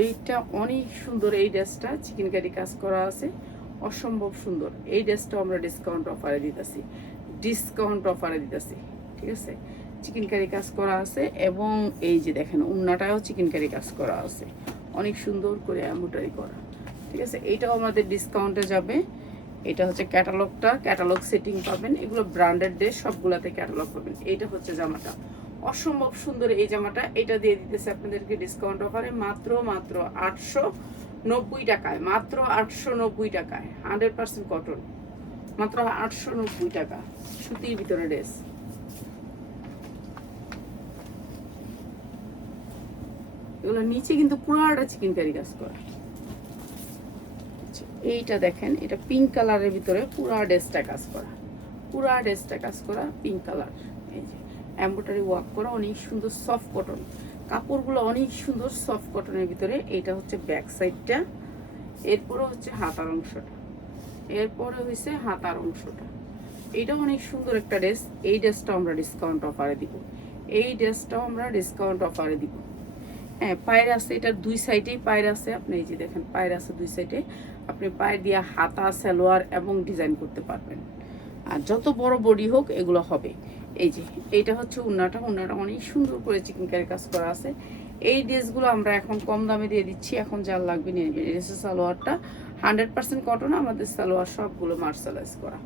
এইটা অনেক সুন্দর, এই ড্রেসটা চিকেন কারি কাজ করা আছে, অসম্ভব সুন্দর। এই ড্রেসটাও আমরা ডিসকাউন্ট অফারে দিতেছি, ঠিক আছে। চিকেন কারি কাজ করা আছে এবং এই যে দেখেন উন্নাটাও চিকেন কারি কাজ করা আছে, অনেক সুন্দর করে এমব্রয়ডারি করা, ঠিক আছে। এইটাও আমাদের ডিসকাউন্টে যাবে। এটা হচ্ছে ক্যাটালগ সেটিং পাবেন, এগুলো ব্র্যান্ডেড ড্রেস, সবগুলাতে ক্যাটালগ পাবেন। এইটা হচ্ছে জামাটা, অসম্ভব সুন্দর এই জামাটা। এটা দিয়ে দিতেছে আপনাদেরকে ডিসকাউন্ট অফারে মাত্র 890 টাকায়, মাত্র 890 টাকায়, 100% কটন, মাত্র 890 টাকা, সুতির ভিতরে ড্রেস। এগুলো নিচে কিন্তু পুরাটা চিকেন কারি কাজ করা। এইটা দেখেন, এটা পিঙ্ক কালারের ভিতরে পুরা ড্রেসটা কাজ করা, পিঙ্ক কালার। এই যে এমব্রয়ডারি ওয়ার্ক করা, অনেক সুন্দর সফট কটন, কাপড়গুলো অনেক সুন্দর সফট কটনের ভিতরে। এইটা হচ্ছে ব্যাক সাইডটা, এরপরে হচ্ছে হাতার অংশটা, এইটা অনেক সুন্দর একটা ড্রেস। এই ড্রেসটাও আমরা ডিসকাউন্ট অফারে দিব, হ্যাঁ। পায়ের আছে, এটার দুই সাইডেই পায়ের আছে, আপনি এই যে দেখেন পায়ের আছে দুই সাইডে, আপনি পায়ের দিয়ে হাতা, সালোয়ার এবং ডিজাইন করতে পারবেন। আর যত বড় বডি হোক এগুলো হবে। এই যে এইটা হচ্ছে উন্নাটা অনেক সুন্দর করে চিকেন কারি কাজ করা আছে। এই ড্রেসগুলো আমরা এখন কম দামে দিয়ে দিচ্ছি, এখন যার লাগবে নিয়ে নেবেন। এই ড্রেসের সালোয়ারটা 100% কটন, আমাদের সালোয়ার সবগুলো মার্শালাইজ করা।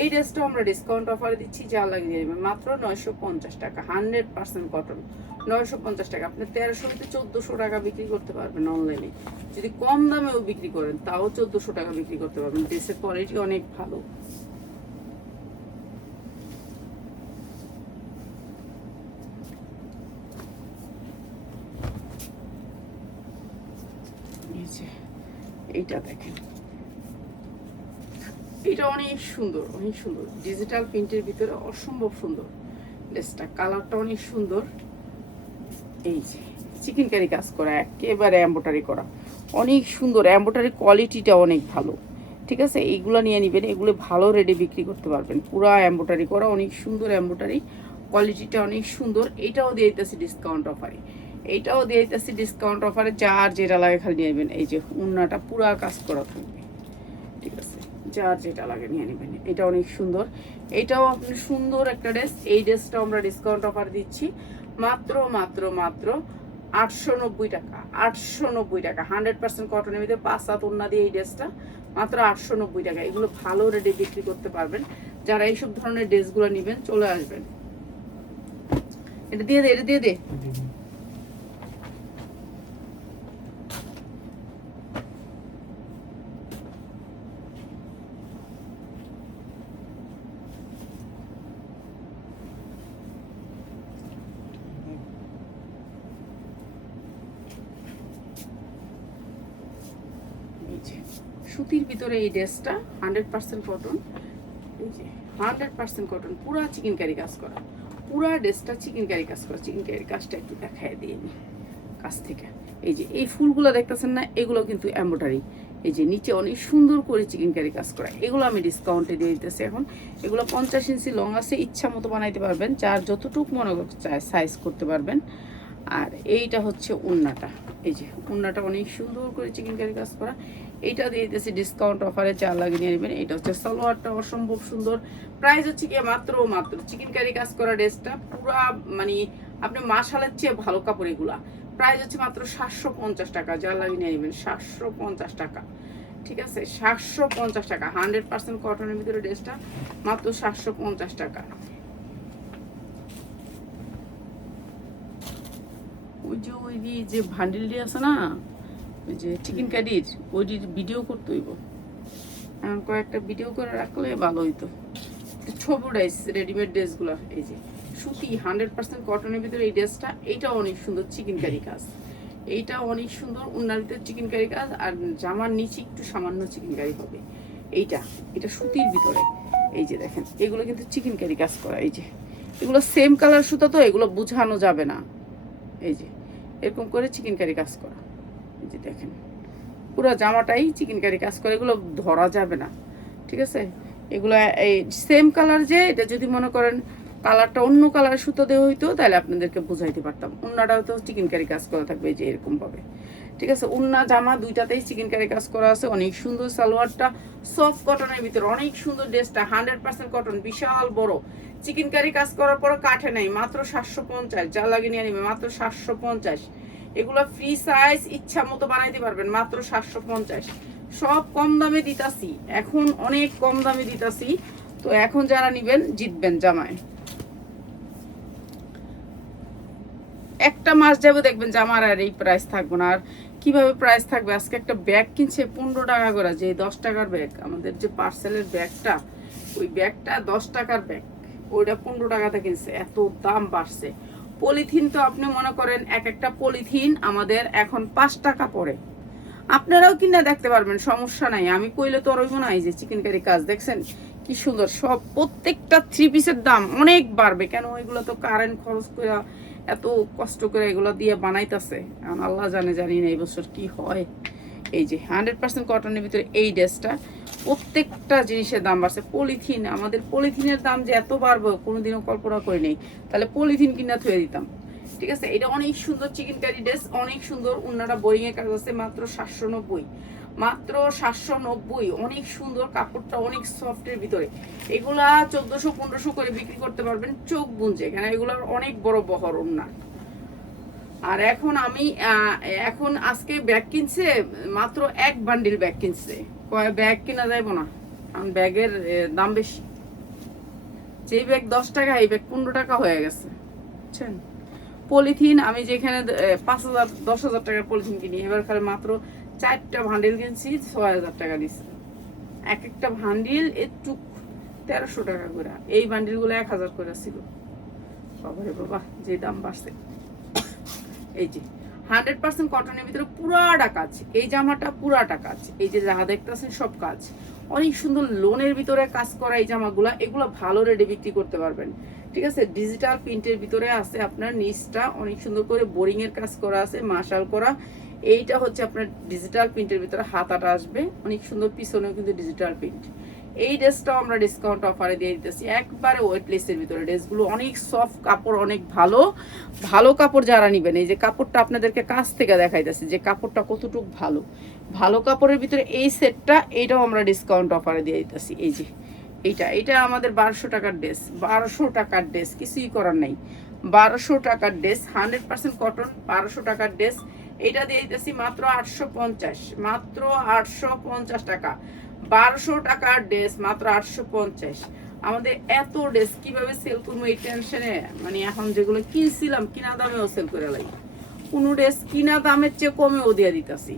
এই ড্রেসটাও আমরা ডিসকাউন্ট অফারে দিচ্ছি, যার লাগে নিয়ে নেবেন মাত্র 950 টাকা, 100% কটন, 950 টাকা। আপনি 1300 থেকে 1400 টাকা বিক্রি করতে পারবেন অনলাইনে, যদি কম দামেও বিক্রি করেন তাও 1400 টাকা বিক্রি করতে পারবেন। ড্রেসের কোয়ালিটি অনেক ভালো। এইটা দেখেন, এটা অনেক সুন্দর ডিজিটাল প্রিন্টের ভিতরে, অসম্ভব সুন্দর ড্রেসটা, কালারটা অনেক সুন্দর। এই যে চিকেন কারি কাজ করা, একেবারে এমব্রয়ডারি করা, অনেক সুন্দর, এমব্রয়ডারি কোয়ালিটিটা অনেক ভালো, ঠিক আছে। এইগুলো নিয়ে নেবেন, এগুলো ভালো রেটে বিক্রি করতে পারবেন। পুরা এমব্রয়ডারি করা, অনেক সুন্দর এমব্রয়ডারি, কোয়ালিটিটা অনেক সুন্দর। এইটাও দিয়ে দিতেছি ডিসকাউন্ট অফারে, যার যেটা লাগে খালি নিয়ে নেবেন। এই যে উন্নাটা পুরা কাজ করা থাকবে, ঠিক আছে, যার যেটা লাগে নিয়ে নেবেন। এটা অনেক সুন্দর, এটাও আপনি সুন্দর একটা ড্রেস। এই ড্রেসটাও আমরা ডিসকাউন্ট অফার দিচ্ছি মাত্র 890 টাকা, 100% কটনের ভিতরে 5-7 ওড়না দিয়ে এই ড্রেসটা মাত্র 890 টাকা। এগুলো ভালো রেটে বিক্রি করতে পারবেন। যারা এইসব ধরনের ড্রেসগুলো নেবেন চলে আসবেন। এটা দিয়ে দে সুতির ভিতরে এই ড্রেসটা 100% কটন, এই যে 100% কটন, পুরা চিকেন কারি কাজ করা, পুরা ড্রেসটা চিকেন কারি কাজ করা। চিকেন কারি কাজটা একটু দেখায় দিয়ে নি কাছ থেকে। এই যে এই ফুলগুলো দেখতেছেন না, এগুলো কিন্তু এমব্রয়ডারি। এই যে নিচে অনেক সুন্দর করে চিকেন কারি কাজ করা, এগুলো আমি ডিসকাউন্টে দিয়ে দিতেছি এখন। এগুলো 50 ইঞ্চি লং আছে, ইচ্ছা মতো বানাইতে পারবেন, যার যতটুকু মনে চায় সাইজ করতে পারবেন। আর এইটা হচ্ছে উন্নাটা, এই যে উন্নাটা অনেক সুন্দর করে চিকেন কারি কাজ করা, এইটা দিয়ে দিতেছি ডিসকাউন্ট অফারে, 4 লাগিয়ে নিয়ে নেবেন। এটা হচ্ছে সালোয়ারটা, অসম্ভব সুন্দর। প্রাইস হচ্ছে কি মাত্র চিকেন কারি কাজ করা ড্রেসটা পুরা মানে আপনি মাশালের চেয়ে ভালো কাপড়। এগুলা প্রাইস হচ্ছে মাত্র 750 টাকা, যার লাগিয়ে নিয়ে নেবেন 750 টাকা, ঠিক আছে, 750 টাকা। 100% কটনের ভিতরে ড্রেসটা মাত্র 750 টাকা। ওই যে ভান্ডিলটি আছে না, ওই যে চিকেন কারির, ওইটির ভিডিও করতে হইব, কয়েকটা ভিডিও করে রাখলে ভালো হইতো। ছবি উঠাইস রেডিমেড ড্রেসগুলো। এই যে সুতি 100% কটনের ভিতরে এই ড্রেসটা, এইটাও অনেক সুন্দর চিকেন কারি কাজ, এইটা অনেক সুন্দর উন্নার ভিতরে চিকেন কারি কাজ, আর জামার নিচে একটু সামান্য চিকেন কারি হবে। এটা সুতির ভিতরে, এই যে দেখেন এগুলো কিন্তু চিকেন কারি কাজ করা। এই যে এগুলো সেম কালার সুতা, তো এগুলো বোঝানো যাবে না। এই যে এরকম করে চিকেন কারি কাজ করা, এই যে দেখেন পুরো জামাটাই চিকেন কারি কাজ করে, এগুলো ধরা যাবে না, ঠিক আছে। এগুলো এই সেম কালার, যে এটা যদি মনে করেন কালারটা অন্য কালারের সুতো দেওয়া হইতো তাহলে আপনাদেরকে বুঝাইতে পারতাম। উন্নাটাও তো চিকেনকারি কাজ করা থাকবে যে এরকম ভাবে, ঠিক আছে। উন্না জামা দুইটাতেই চিকেনকারি কাজ করা আছে, অনেক সুন্দর। সালোয়ারটা সফট কটনের ভিতরে অনেক সুন্দর। ড্রেসটা 100% কটন, বিশাল বড়। চিকেনকারি কাজ করার পর কাঠে নাই, মাত্র 750। যা লাগে নিয়ে নিবে, মাত্র 750। এগুলো ফ্রি সাইজ, ইচ্ছা মতো বানাইতে পারবেন, মাত্র 750। সব কম দামে দিতাছি এখন, অনেক কম দামে দিতাছি। তো এখন যারা নিবেন জিতবেন জামায়। একটা মাস যাবে দেখবেন জামার আর এই প্রাইস থাকবে না। আর কিভাবে প্রাইস থাকবে, আজকে একটা ব্যাগ কিনছে 15 টাকা করে, যে 10 টাকার ব্যাগ, আমাদের যে পার্সেলের ব্যাগটা, ওই ব্যাগটা 10 টাকার ব্যাগ, ওইটা 15 টাকাতে কিনছে। এত দাম বাড়ছে। পলিথিন তো আপনি মনে করেন এক একটা পলিথিন আমাদের এখন 5 টাকা পড়ে। আপনারাও কিনা দেখতে পারবেন, সমস্যা নাই। আমি কইলে তো রইব না। এই যে চিকেনকারি কাজ দেখছেন কি সুন্দর। সব প্রত্যেকটা 3 পিসের দাম অনেক বাড়বে, কেন ওইগুলো তো কারেন্ট খরচ করে এত কষ্ট করে এগুলো দিয়ে বানাইতেছে। আল্লাহ জানে, জানি না এই বছর কি হয়। এই যে 100% কটনের ভিতরে এই ড্রেসটা, প্রত্যেকটা জিনিসের দাম বাড়ছে। পলিথিন, আমাদের পলিথিনের দাম যে এত বাড়বে কোনোদিনও কল্পনা করি নেই। তাহলে পলিথিন কিনা থুয়ে দিতাম, ঠিক আছে। এটা অনেক সুন্দর চিকেনকারি ড্রেস, অনেক সুন্দর। উন্নাটা বোরিং এর কাজ আছে, মাত্র 790, মাত্র 790। অনেক সুন্দর, কাপড়টা অনেক সফটের ভিতরে। এগুলা 1400-1500 করে বিক্রি করতে পারবেন চোখ বুনছে, কেন এগুলার অনেক বড় বহর উন্না। আর এখন আমি এখন আজকে ব্যাগ কিনছে, মাত্র 1 বান্ডিল ব্যাগ কিনছে। কয় ব্যাগ কিনা যাইব না, কারণ ব্যাগের দাম বেশি। যে ব্যাগ 10 টাকা, এই ব্যাগ 15 টাকা হয়ে গেছে, বুঝছেন। পলিথিন আমি যেখানে 5000-10,000 টাকার পলিথিন কিনি, এবার খালি মাত্র 4টা ভান্ডিল কিনছি 6000 টাকা দিচ্ছে। এক একটা ভান্ডিল একটু 1300 টাকা করে। এই ভান্ডিলগুলো 1000 করে ছিল। বাবারে বাবা, যে দাম বাড়ছে। এই যে 100% কটনের ভিতরে পুরাটা কাজ, এই জামাটা পুরাটা কাজ। এই যে যা দেখতেছেন সব কাজ, অনেক সুন্দর লোনের ভিতরে কাজ করা এই জামাগুলা। এগুলো ভালো রেটে বিক্রি করতে পারবেন, ঠিক আছে। ডিজিটাল প্রিন্টের ভিতরে আছে আপনার নিচটা অনেক সুন্দর করে বোরিং এর কাজ করা আছে, মাশাল করা। এইটা হচ্ছে আপনার ডিজিটাল প্রিন্টের ভিতরে, হাতাটা আসবে অনেক সুন্দর, পিছনেও কিন্তু ডিজিটাল প্রিন্ট। এই ড্রেসটাও আমরা ডিসকাউন্ট অফারে দিয়ে দিতেছি, একবারে ওয়েটলেসের ভিতরে। ড্রেসগুলো অনেক সফট, কাপড় অনেক ভালো। ভালো কাপড় যারা নিবেন, এই যে কাপড়টা আপনাদেরকে কাছ থেকে দেখাইতেছি যে কাপড়টা কতটুকু ভালো। ভালো কাপড়ের ভিতরে এই সেটটা, এইটাও আমরা ডিসকাউন্ট অফারে দিয়ে দিতেছি। এই যে এইটা আমাদের 1200 টাকার ড্রেস, 1200 টাকার ড্রেস, কিছুই করার নেই। 1200 টাকার ড্রেস, 100% কটন, 1200 টাকার ড্রেস। এটা দিয়ে দিতেছি মাত্র 850, মাত্র 850 টাকা। 1200 টাকার ড্রেস মাত্র 850। আমাদের এত ড্রেস কিভাবে সেল করবো এই টেনশনে, মানে এখন যেগুলো কিনছিলাম কিনা দামেও সেল করে লাই, কোনো ড্রেস কিনা দামের চেয়ে কমেও দিয়ে দিতেছি।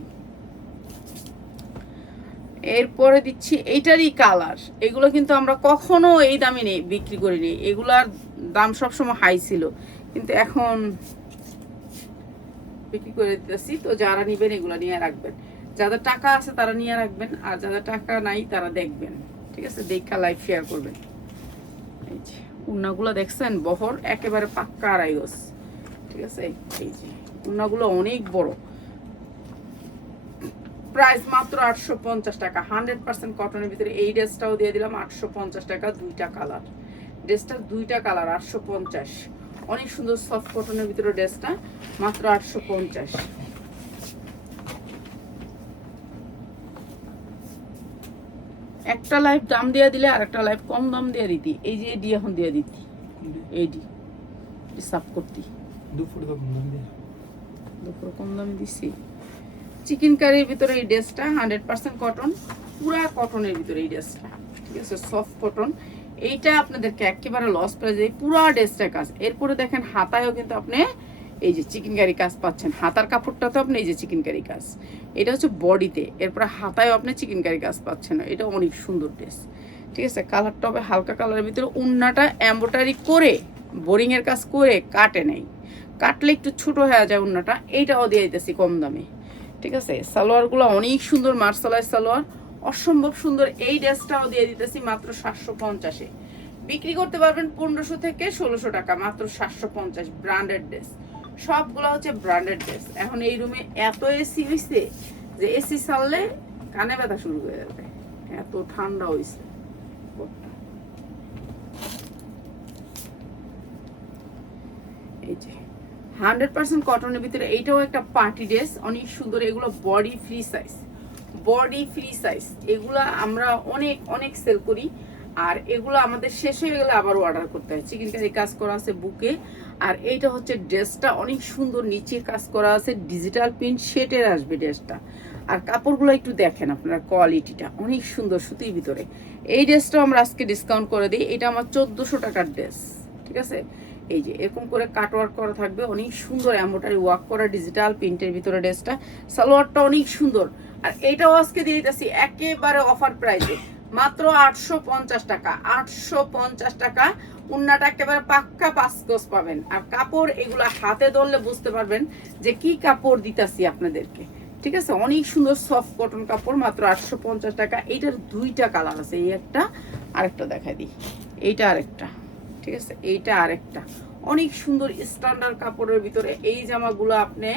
এরপরে দিচ্ছি এইটারই কালার। এগুলো কিন্তু আমরা কখনো এই দামে নেই বিক্রি করিনি, এগুলার দাম সবসময় হাই ছিল, কিন্তু এখন বিক্রি করে দিতেছি। তো যারা নিবেন এগুলো নিয়ে রাখবেন, যাদের টাকা আছে তারা নিয়ে রাখবেন, আর যাদের টাকা নাই তারা দেখবেন, ঠিক আছে। দেখা লাইভ শেয়ার করবেন। এই যে উন্নাগুলো দেখছেন, বহর একেবারে পাক্কা আড়াই গজ, ঠিক আছে। এই যে উন্নাগুলো অনেক বড়। প্রাইস মাত্র 850 টাকা, 100% কটনের ভিতরে। এই ড্রেসটাও দিয়ে দিলাম 850 টাকা, দুইটা কালার। ড্রেসটার দুইটা কালার, 850। অনেক সুন্দর সফট কটনের ভিতরে ড্রেসটা, মাত্র 850। একটা লাইফ দাম দিয়ে দিলে আর একটা লাইফ কম দাম দিয়ে দিতি। এই যে এডি এখন দিয়ে দিতি, এডি সাফ করতি দুপুর কম দাম দিছি। চিকেন কারির ভিতরে এই ড্রেসটা 100% কটন, পুরা কটনের ভিতরে এই ড্রেসটা, ঠিক আছে, সফট কটন। এইটা আপনাদেরকে একেবারে লস প্রাইসে পুরা ড্রেসটা কাজ। এরপরে দেখেন হাতায়ও কিন্তু আপনি এই যে চিকেন কারি কাজ পাচ্ছেন। হাতার কাপড়টা তো আপনি এই যে চিকেন কারি কাজ, এটা হচ্ছে বডিতে। এরপরে হাতায়ও আপনি চিকেন কারি কাজ পাচ্ছেন, এটা অনেক সুন্দর ড্রেস, ঠিক আছে। কালারটা হবে হালকা কালারের ভিতরে। উন্নাটা এমব্রয়ডারি করে বোরিং এর কাজ করে কাটে নেই, কাটলে একটু ছোট হয়ে যায় উন্নাটা। এইটাও দিয়ে দিতেছি কম দামে, ঠিক আছে। সালোয়ারগুলো অনেক সুন্দর, মার্শালাই সালোয়ার অসম্ভব সুন্দর। এই ড্রেসটাও দিয়ে দিতেছি মাত্র 750-এ। বিক্রি করতে পারবেন 1500 থেকে 1600 টাকা, মাত্র 750। ব্র্যান্ডেড ড্রেস, সবগুলো হচ্ছে ব্র্যান্ডেড ড্রেস। এখন এই রুমে এত এসি হয়েছে যে এসি চাললে কানে ব্যথা শুরু হয়ে যাবে, এত ঠান্ডা হয়েছে। 100% কটনের ভিতরে এইটাও একটা পার্টি ড্রেস, অনেক সুন্দর। এগুলো body free size, body free size. এগুলো আমরা অনেক অনেক সেল করি, আর এগুলো আমাদের শেষ হয়ে গেলে আবার অর্ডার করতে হয়। চিকেনকারি কাজ করা আছে বুকে, আর এইটা হচ্ছে ড্রেসটা অনেক সুন্দর, নিচে কাজ করা আছে ডিজিটাল প্রিন্ট শেটের আসবে ড্রেসটা। আর কাপড়গুলো একটু দেখেন আপনারা, কোয়ালিটিটা অনেক সুন্দর সুতির ভিতরে। এই ড্রেসটাও আমরা আজকে ডিসকাউন্ট করে দিই, এটা আমার 1400 টাকার ড্রেস, ঠিক আছে। এই যে এরকম করে কাটওয়ার্ক করা থাকবে, অনেক সুন্দর এমব্রয়ডারি ওয়ার্ক করা ডিজিটাল প্রিন্টের ভিতরে ড্রেসটা। সালোয়ারটা অনেক সুন্দর, আর এইটাও আজকে দিয়ে দিতেছি একেবারে অফার প্রাইসে, মাত্র 850 টাকা। 850 টাকা। উন্নাটা একেবারে পাক্কা 5 গজ পাবেন। আর কাপড় এগুলো হাতে ধরলে বুঝতে পারবেন যে কি কাপড় দিতেছি আপনাদেরকে, ঠিক আছে। অনেক সুন্দর সফট কটন কাপড়, মাত্র 850 টাকা। এইটার দুইটা কালার আছে, এই একটা, আরেকটা দেখাই দিই। এইটা আরেকটা, ঠিক আছে, এইটা আরেকটা। অনেক সুন্দর স্ট্যান্ডার্ড কাপড়ের ভিতরে এই জামাগুলো আপনি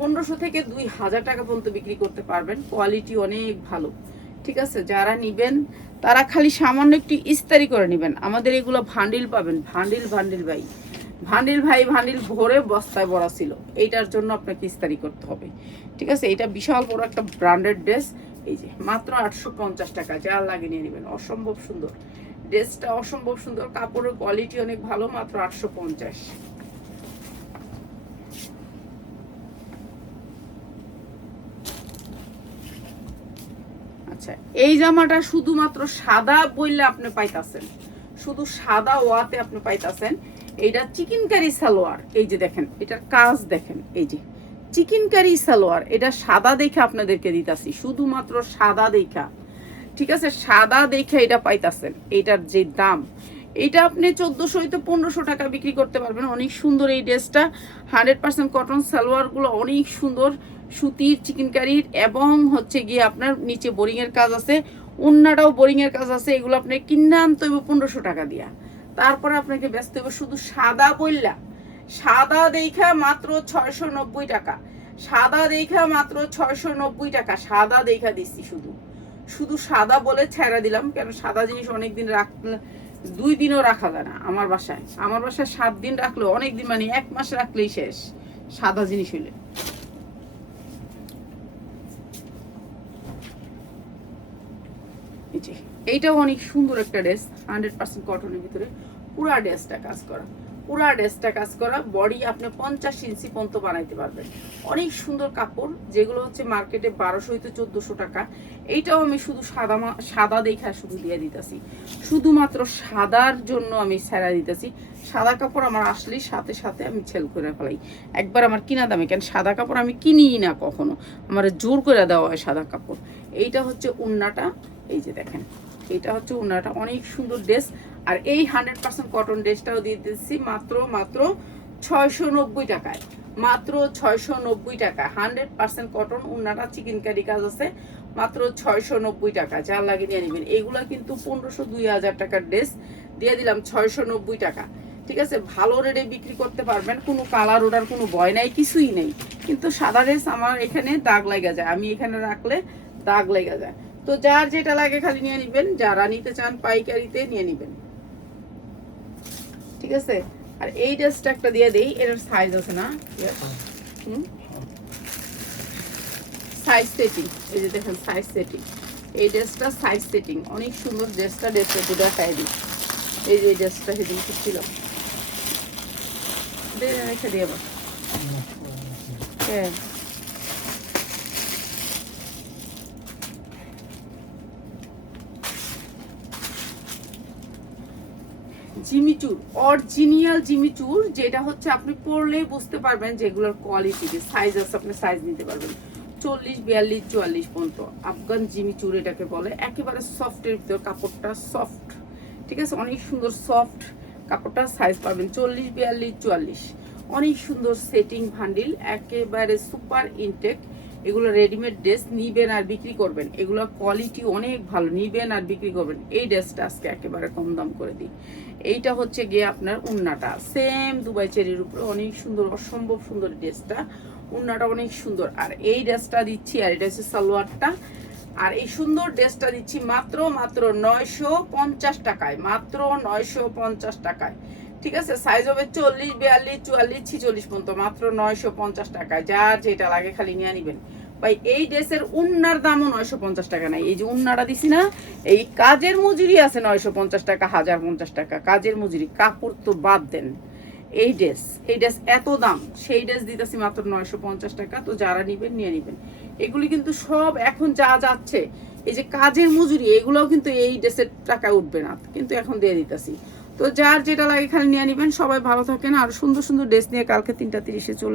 1500 থেকে 2000 টাকা পর্যন্ত বিক্রি করতে পারবেন। কোয়ালিটি অনেক ভালো, ঠিক আছে। যারা নিবেন তারা খালি সামান্য একটু ইস্তারি করে নেবেন। আমাদের এগুলো ভান্ডিল পাবেন, ভান্ডিল ভান্ডিল ভাই, ভান্ডিল ভাই, ভান্ডিল ভরে বস্তায় ভরা ছিল। এইটার জন্য আপনাকে ইস্তারি করতে হবে, ঠিক আছে। এটা বিশাল বড় একটা ব্র্যান্ডেড ড্রেস। এই যে মাত্র 850 টাকা, যা লাগে নিয়ে নেবেন। অসম্ভব সুন্দর ড্রেসটা, অসম্ভব সুন্দর। কাপড়ের কোয়ালিটি অনেক ভালো, মাত্র 850। আচ্ছা, এই জামাটা শুধুমাত্র সাদা বইলে আপনি পাইতাছেন, শুধু সাদা ওয়াতে আপনি পাইতাছেন। এইটা চিকেনকারি সালোয়ার, এই যে দেখেন এটার কাজ দেখেন, এই যে চিকেনকারি সালোয়ার। এটা সাদা দেখে আপনাদেরকে দিতাছি, শুধুমাত্র সাদা দেখা, ঠিক আছে। সাদা দেখে এটা পাইতাছেন। এটার যে দাম, এটা আপনি 1400 হইতে 1500 টাকা বিক্রি করতে পারবেন। অনেক সুন্দর এই ড্রেসটা, 100% কটন। সালোয়ারগুলো অনেক সুন্দর সুতির চিকেনকারির, এবং হচ্ছে গিয়ে আপনার নিচে বোরিং এর কাজ আছে, ওন্নাটাও বোরিং এর কাজ আছে। এগুলো আপনি কিনে আনতে হবে 1500 টাকা দিয়া, তারপরে আপনাকে ব্যস্ত হবে শুধু সাদা বললা। সাদা দেখা মাত্র 690 টাকা, সাদা দেখা মাত্র 690 টাকা। সাদা দেখা দিচ্ছি, শুধু শুধু সাদা বলে ছেড়া দিলাম, কেন সাদা জিনিস অনেকদিন রাখলে 2 দিনও রাখা যায় না। আমার বাসায় 7 দিন রাখলেও অনেক দিন, মানে 1 মাস রাখলেই শেষ সাদা জিনিস হইলে। এইটাও অনেক সুন্দর একটা ড্রেস, 100% কটনের ভিতরে। পুরা ড্রেসটা কাজ করা, পুরা ড্রেসটা কাজ করা। বডি আপনি 50 ইঞ্চি পর্যন্ত বানাইতে পারবেন। অনেক সুন্দর কাপড়, যেগুলো হচ্ছে মার্কেটে 1200 হইতে 1400 টাকা। এইটাও আমি শুধু সাদা দেখা শুধু দিয়ে দিতেছি, শুধুমাত্র সাদার জন্য আমি ছেড়া দিতেছি। সাদা কাপড় আমার আসলেই সাথে সাথে আমি সেল করে ফেলাই একবার আমার কিনা দামে, কেন সাদা কাপড় আমি কিনিই না কখনো, আমার জোর করে দেওয়া হয় সাদা কাপড়। এইটা হচ্ছে উন্নাটা, এই যে দেখেন এটা হচ্ছে উন্নাটা। অনেক সুন্দর ড্রেস। আর এই 100% কটন ড্রেসটাও দিয়ে দিচ্ছি মাত্র 690 টাকায়, মাত্র 690 টাকা। 100% কটন, উন্নাটা চিকেনকারি কাজ আছে, মাত্র 690 টাকা। যা লাগে নিয়ে নেবেন। এইগুলা কিন্তু 1500-2000 টাকার ড্রেস দিয়ে দিলাম 690 টাকা, ঠিক আছে। ভালো রেটে বিক্রি করতে পারবেন, কোনো কালার ওটার কোনো ভয় নাই, কিছুই নেই। কিন্তু সাদা ড্রেস আমার এখানে দাগ লাগা যায়, আমি এখানে রাখলে দাগ লেগে যায়। তো যার যেটা লাগে খালি নিয়ে নিবেন, যারা নিতে চান পাইকারিতে নিয়ে নিবেন, ঠিক আছে। আর এই ড্রেসটা একটা দিয়ে দেই, এটার সাইজ আছে না, সাইজ সেটিং, এই যে দেখেন সাইজ সেটিং। এই ড্রেসটা সাইজ সেটিং, অনেক সুন্দর ড্রেসটা। ড্রেসটা দুটা খাই দিই, এই যে ড্রেসটা সেদিন ছিল, রেখে দিয়ে আবার, হ্যাঁ। জিমিচুর, অরিজিনাল জিমিচুর, যেটা হচ্ছে আপনি পরলেই বুঝতে পারবেন যে এগুলোর কোয়ালিটি। সাইজ আছে, আপনি সাইজ নিতে পারবেন 40, 42, 44 পর্যন্ত। আফগান জিমিচুর এটাকে বলে। একেবারে সফটের ভিতর, কাপড়টা সফট, ঠিক আছে। অনেক সুন্দর সফট কাপড়টা। সাইজ পাবেন 40, 42, 44। অনেক সুন্দর সেটিং ভান্ডিল, একেবারে সুপার ইনটেক। এগুলো রেডিমেড ড্রেস, নিবেন আর বিক্রি করবেন। এগুলোর কোয়ালিটি অনেক ভালো, নিবেন আর বিক্রি করবেন। এই ড্রেসটা আজকে একেবারে কম দাম করে দিই। এইটা হচ্ছে গিয়ে আপনার উন্নাটা, সেম দুবাই চেরির উপরে, অনেক সুন্দর, অসম্ভব সুন্দর ড্রেসটা। উন্নাটা অনেক সুন্দর। আর এই ড্রেসটা দিচ্ছি, আর এটা হচ্ছে সালোয়ারটা। আর এই সুন্দর ড্রেসটা দিচ্ছি মাত্র 950 টাকায়, মাত্র 950 টাকায়, ঠিক আছে, সাইজ হবে 40, 42, 44, 46 পর্যন্ত, মাত্র 950 টাকা। যার যেটা লাগে খালি নিয়ে নিবেন ভাই। এই ড্রেসের উন্নার দামও 950 টাকা নাই। এই যে উন্নাটা দিছি না, এই কাজের মজুরি আছে 950 টাকা, 1050 টাকা কাজের মজুরি, কাপড় তো বাদ দেন। এই ড্রেস এত দাম, সেই ড্রেস দিতেছি মাত্র 950 টাকা। তো যারা নিবেন নিয়ে নিবেন। এগুলি কিন্তু সব এখন যা যাচ্ছে, এই যে কাজের মজুরি, এগুলোও কিন্তু এই ড্রেসের টাকা উঠবে না, কিন্তু এখন দিয়ে দিতেছি। তো যার যেটা লাগে খালি নিয়ে নিবেন। সবাই ভালো থাকেন, আর সুন্দর সুন্দর ড্রেস নিয়ে কালকে 3টা 30-এ চলে